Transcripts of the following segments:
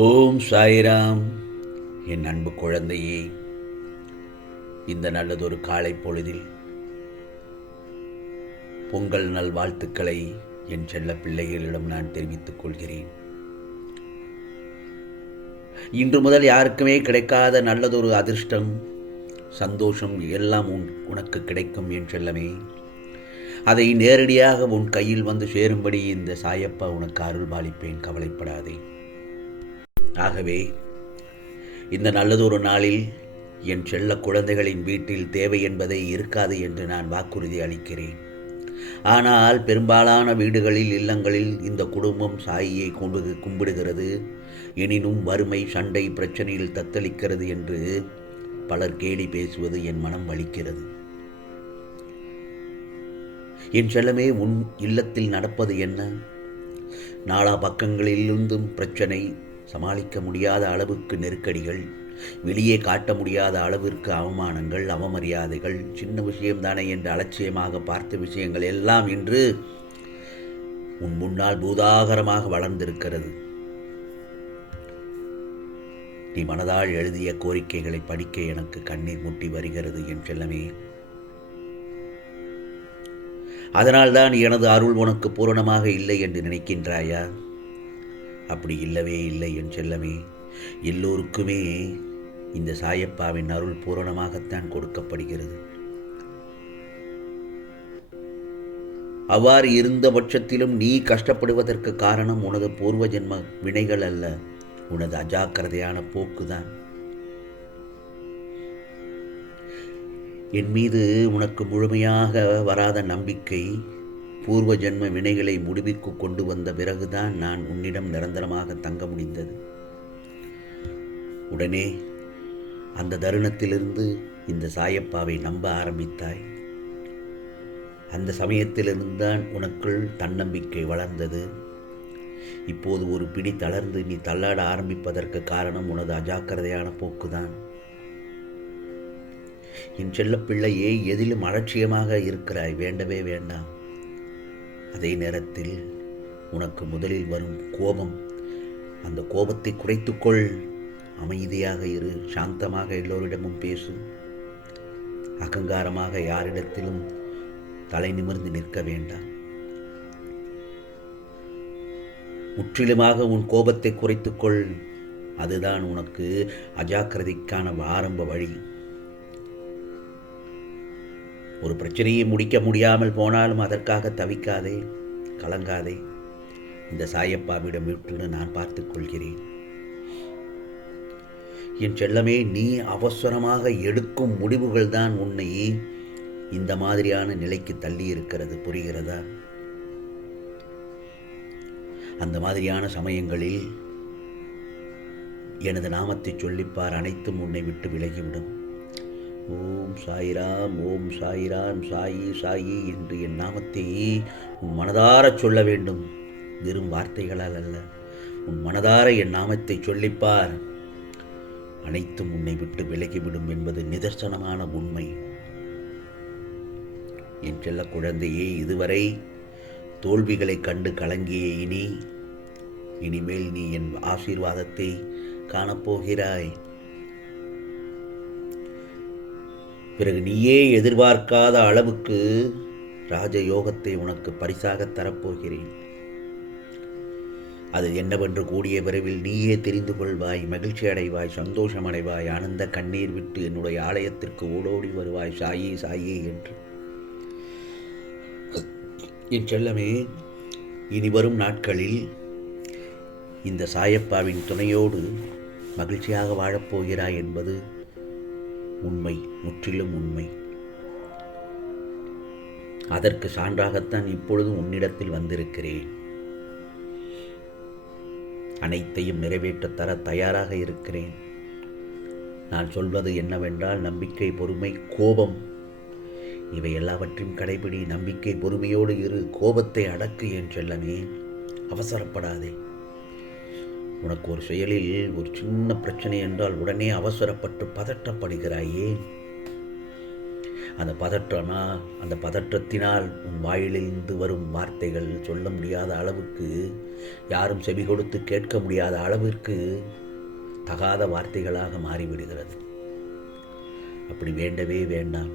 ஓம் சாய்ராம். என் அன்பு குழந்தையே இந்த நல்லதொரு காலை பொழுதில் பொங்கல் நல் வாழ்த்துக்களை என் செல்ல பிள்ளைகளிடம் நான் தெரிவித்துக் கொள்கிறேன். இன்று முதல் யாருக்குமே கிடைக்காத நல்லதொரு அதிர்ஷ்டம் சந்தோஷம் எல்லாம் உன் உனக்கு கிடைக்கும் என் செல்லமே. அதை நேரடியாக உன் கையில் வந்து சேரும்படி இந்த சாயப்பா உனக்கு அருள் பாலிப்பேன் கவலைப்படாதே. ஆகவே இந்த நல்லதொரு நாளில் என் செல்ல குழந்தைகளின் வீட்டில் தேவை என்பதே இருக்காது என்று நான் வாக்குறுதி அளிக்கிறேன். ஆனால் பெரும்பாலான வீடுகளில் இல்லங்களில் இந்த குடும்பம் சாயியை கொண்டு கும்பிடுகிறது. எனினும் வறுமை சண்டை பிரச்சனையில் தத்தளிக்கிறது என்று பலர் கேலி பேசுவது என் மனம் வலிக்கிறது. என் செல்லமே உன் இல்லத்தில் நடப்பது என்ன? நாலா பக்கங்களிலிருந்தும் பிரச்சனை சமாளிக்க முடியாத அளவுக்கு நெருக்கடிகள் வெளியே காட்ட முடியாத அளவிற்கு அவமானங்கள் அவமரியாதைகள் சின்ன விஷயம்தானே என்று அலட்சியமாக பார்த்த விஷயங்கள் எல்லாம் இன்று உன் முன்னால் பூதாகரமாக வளர்ந்திருக்கிறது. நீ மனதால் எழுதிய கோரிக்கைகளை படிக்க எனக்கு கண்ணீர் முட்டி வருகிறது என் செல்லமே. அதனால்தான் எனது அருள் உனக்கு பூரணமாக இல்லை என்று நினைக்கின்றாயா? அப்படி இல்லவே இல்லை என் செல்லமே. எல்லோருக்குமே இந்த சாயப்பாவின் அருள் பூரணமாகத்தான் கொடுக்கப்படுகிறது. அவ்வாறு இருந்த பட்சத்திலும் நீ கஷ்டப்படுவதற்கு காரணம் உனது பூர்வ ஜென்ம வினைகள் அல்ல. உனது அஜாக்கிரதையான போக்குதான். என் மீது உனக்கு முழுமையாக வராத நம்பிக்கை பூர்வ ஜென்ம வினைகளை முடிவுக்கு கொண்டு வந்த பிறகுதான் நான் உன்னிடம் நிரந்தரமாக தங்க முடிந்தது. உடனே அந்த தருணத்திலிருந்து இந்த சாயப்பாவை நம்ப ஆரம்பித்தாய். அந்த சமயத்திலிருந்து தான் உனக்குள் தன்னம்பிக்கை வளர்ந்தது. இப்போது ஒரு பிடி தளர்ந்து நீ தள்ளாட ஆரம்பிப்பதற்கு காரணம் உனது அஜாக்கிரதையான போக்குதான். என் செல்ல பிள்ளையே எதிலும் அலட்சியமாக இருக்கிறாய். வேண்டவே வேண்டாம். அதே நேரத்தில் உனக்கு முதலில் வரும் கோபம் அந்த கோபத்தை குறைத்துக்கொள். அமைதியாக இரு சாந்தமாக எல்லோரிடமும் பேசு. அகங்காரமாக யாரிடத்திலும் தலை நிமிர்ந்து நிற்க வேண்டாம். முற்றிலுமாக உன் கோபத்தை குறைத்துக்கொள். அதுதான் உனக்கு அஜாக்கிரதைக்கான ஆரம்ப வழி. ஒரு பிரச்சனையை முடிக்க முடியாமல் போனாலும் அதற்காக தவிக்காதே கலங்காதே. இந்த சாயப்பாவிடம் விட்டு நான் பார்த்துக் கொள்கிறேன். என் செல்லமே நீ அவசரமாக எடுக்கும் முடிவுகள் தான் உன்னை இந்த மாதிரியான நிலைக்கு தள்ளி இருக்கிறது புரிகிறதா? அந்த மாதிரியான சமயங்களில் எனது நாமத்தை சொல்லிப்பார் அனைத்தும் உன்னை விட்டு விலகிவிடும். ஓம் சாயிராம் ஓம் சாயிராம் சாயி சாயி என்று என் நாமத்தை உன் மனதார சொல்ல வேண்டும். வெறும் வார்த்தைகளால் அல்ல உன் மனதார என் நாமத்தை சொல்லிப்பார். அனைத்தும் உன்னை விட்டு விலகிவிடும் என்பது நிதர்சனமான உண்மை. என் செல்ல குழந்தையே இதுவரை தோல்விகளை கண்டு கலங்கிய இனி இனிமேல் நீ என் ஆசீர்வாதத்தை காணப்போகிறாய். பிறகு நீயே எதிர்பார்க்காத அளவுக்கு ராஜயோகத்தை உனக்கு பரிசாக தரப்போகிறேன். அது என்னவென்று கூடிய விரைவில் நீயே தெரிந்து கொள்வாய் மகிழ்ச்சி அடைவாய் சந்தோஷம் அடைவாய் ஆனந்த கண்ணீர் விட்டு என்னுடைய ஆலயத்திற்கு ஓடோடி வருவாய் சாயி சாயி என்று. என் செல்லமே இனி வரும் நாட்களில் இந்த சாயப்பாவின் துணையோடு மகிழ்ச்சியாக வாழப்போகிறாய் என்பது உண்மை முற்றிலும் உண்மை. அதற்கு சான்றாகத்தான் இப்பொழுதும் உன்னிடத்தில் வந்திருக்கிறேன். அனைத்தையும் நிறைவேற்றத் தர தயாராக இருக்கிறேன். நான் சொல்வது என்னவென்றால் நம்பிக்கை பொறுமை கோபம். இவை எல்லாவற்றையும் கடைபிடி நம்பிக்கை பொறுமையோடு இரு. கோபத்தை அடக்கு என் செல்லமே அவசரப்படாதே. உனக்கு ஒரு செயலில் ஒரு சின்ன பிரச்சனை என்றால் உடனே அவசரப்பட்டு பதட்டப்படுகிறாயே. அந்த பதற்றனா அந்த பதற்றத்தினால் உன் வாயிலிருந்து வரும் வார்த்தைகள் சொல்ல முடியாத அளவுக்கு யாரும் செவி கொடுத்து கேட்க முடியாத அளவிற்கு தகாத வார்த்தைகளாக மாறிவிடுகிறது. அப்படி வேண்டவே வேண்டாம்.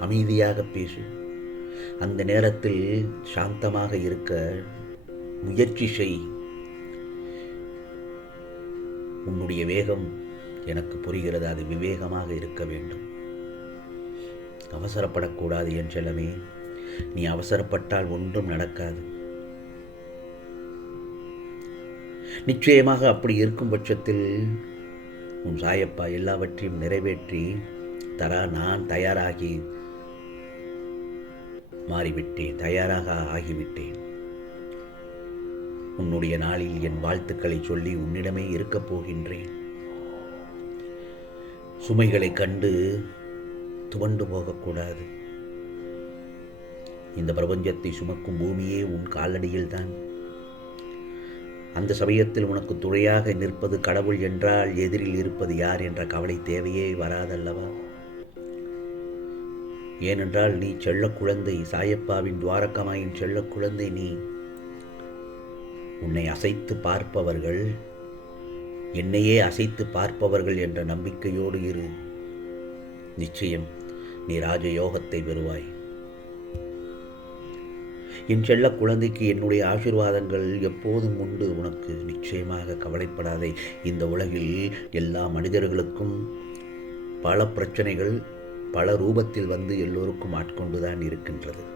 அமைதியாக பேசு. அந்த நேரத்தில் சாந்தமாக இருக்க முயற்சி செய். உன்னுடைய வேகம் எனக்கு புரிகிறது அது விவேகமாக இருக்க வேண்டும். அவசரப்படக்கூடாது என் செல்லமே நீ அவசரப்பட்டால் ஒன்றும் நடக்காது. நிச்சயமாக அப்படி இருக்கும் பட்சத்தில் உன் சாயப்பா எல்லாவற்றையும் நிறைவேற்றி தரா நான் தயாராகி மாறிவிட்டேன் தயாராக ஆகிவிட்டேன். உன்னுடைய நாளில் என் வாழ்த்துக்களை சொல்லி உன்னிடமே இருக்கப் போகின்றேன். சுமைகளை கண்டு துவண்டு போகக்கூடாது. இந்த பிரபஞ்சத்தை சுமக்கும் பூமியே உன் காலடியில்தான். அந்த சமயத்தில் உனக்கு துணையாக நிற்பது கடவுள் என்றால் எதிரில் இருப்பது யார் என்ற கவலை தேவையே வராதல்லவா? ஏனென்றால் நீ செல்ல குழந்தை சாயப்பாவின் துவாரகமாயின் செல்ல குழந்தை நீ. உன்னை அசைத்து பார்ப்பவர்கள் என்னையே அசைத்து பார்ப்பவர்கள் என்ற நம்பிக்கையோடு இரு. நிச்சயம் நீ ராஜயோகத்தை பெறுவாய். என் செல்ல குழந்தைக்கு என்னுடைய ஆசீர்வாதங்கள் எப்போதும் உண்டு. உனக்கு நிச்சயமாக கவலைப்படாதே. இந்த உலகில் எல்லா மனிதர்களுக்கும் பல பிரச்சனைகள் பல ரூபத்தில் வந்து எல்லோருக்கும் ஆட்கொண்டுதான் இருக்கின்றது.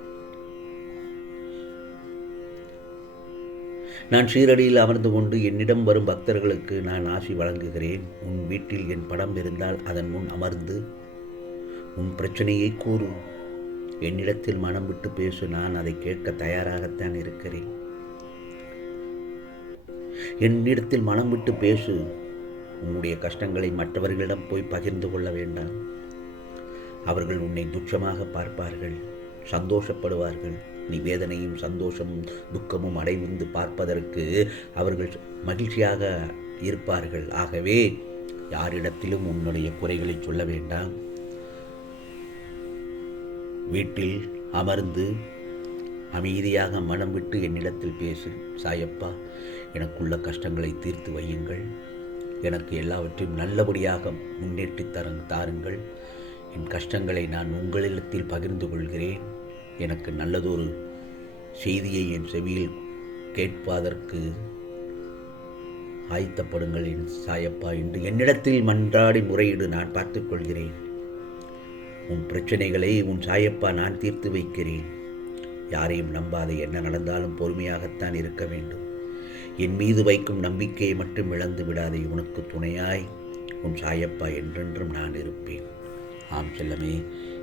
நான் சீரடியில் அமர்ந்து கொண்டு என்னிடம் வரும் பக்தர்களுக்கு நான் ஆசி வழங்குகிறேன். உன் வீட்டில் என் படம் இருந்தால் அதன் முன் அமர்ந்து உன் பிரச்சனையை கூறு. என்னிடத்தில் மனம் விட்டு பேசு நான் அதை கேட்க தயாராகத்தான் இருக்கிறேன். என்னிடத்தில் மனம் விட்டு பேசு. உன்னுடைய கஷ்டங்களை மற்றவர்களிடம் போய் பகிர்ந்து கொள்ள வேண்டாம். அவர்கள் உன்னை துச்சமாக பார்ப்பார்கள் சந்தோஷப்படுவார்கள். நீ வேதனையும் சந்தோஷமும் துக்கமும் அடைந்து பார்ப்பதற்கு அவர்கள் மகிழ்ச்சியாக இருப்பார்கள். ஆகவே யாரிடத்திலும் உன்னுடைய குறைகளை சொல்ல வேண்டாம். வீட்டில் அமர்ந்து அமைதியாக மனம் விட்டு என்னிடத்தில் பேசு. சாயப்பா எனக்குள்ள கஷ்டங்களை தீர்த்து வையுங்கள். எனக்கு எல்லாவற்றையும் நல்லபடியாக முன்னேற்றி தர தாருங்கள். என் கஷ்டங்களை நான் உங்களிடத்தில் பகிர்ந்து கொள்கிறேன். எனக்கு நல்லதொரு செய்தியை என் செவியில் கேட்பதற்கு ஆயத்தப்படுங்கள் என் சாயப்பா என்று என்னிடத்தில் மன்றாடி முறையீடு நான் பார்த்துக்கொள்கிறேன். உன் பிரச்சனைகளை உன் சாயப்பா நான் தீர்த்து வைக்கிறேன். யாரையும் நம்பாத என்ன நடந்தாலும் பொறுமையாகத்தான் இருக்க வேண்டும். என் மீது வைக்கும் நம்பிக்கையை மட்டும் இழந்து விடாதே உனக்கு துணையாய் உன் சாயப்பா என்றென்றும் நான் இருப்பேன். ஆம் செல்லமே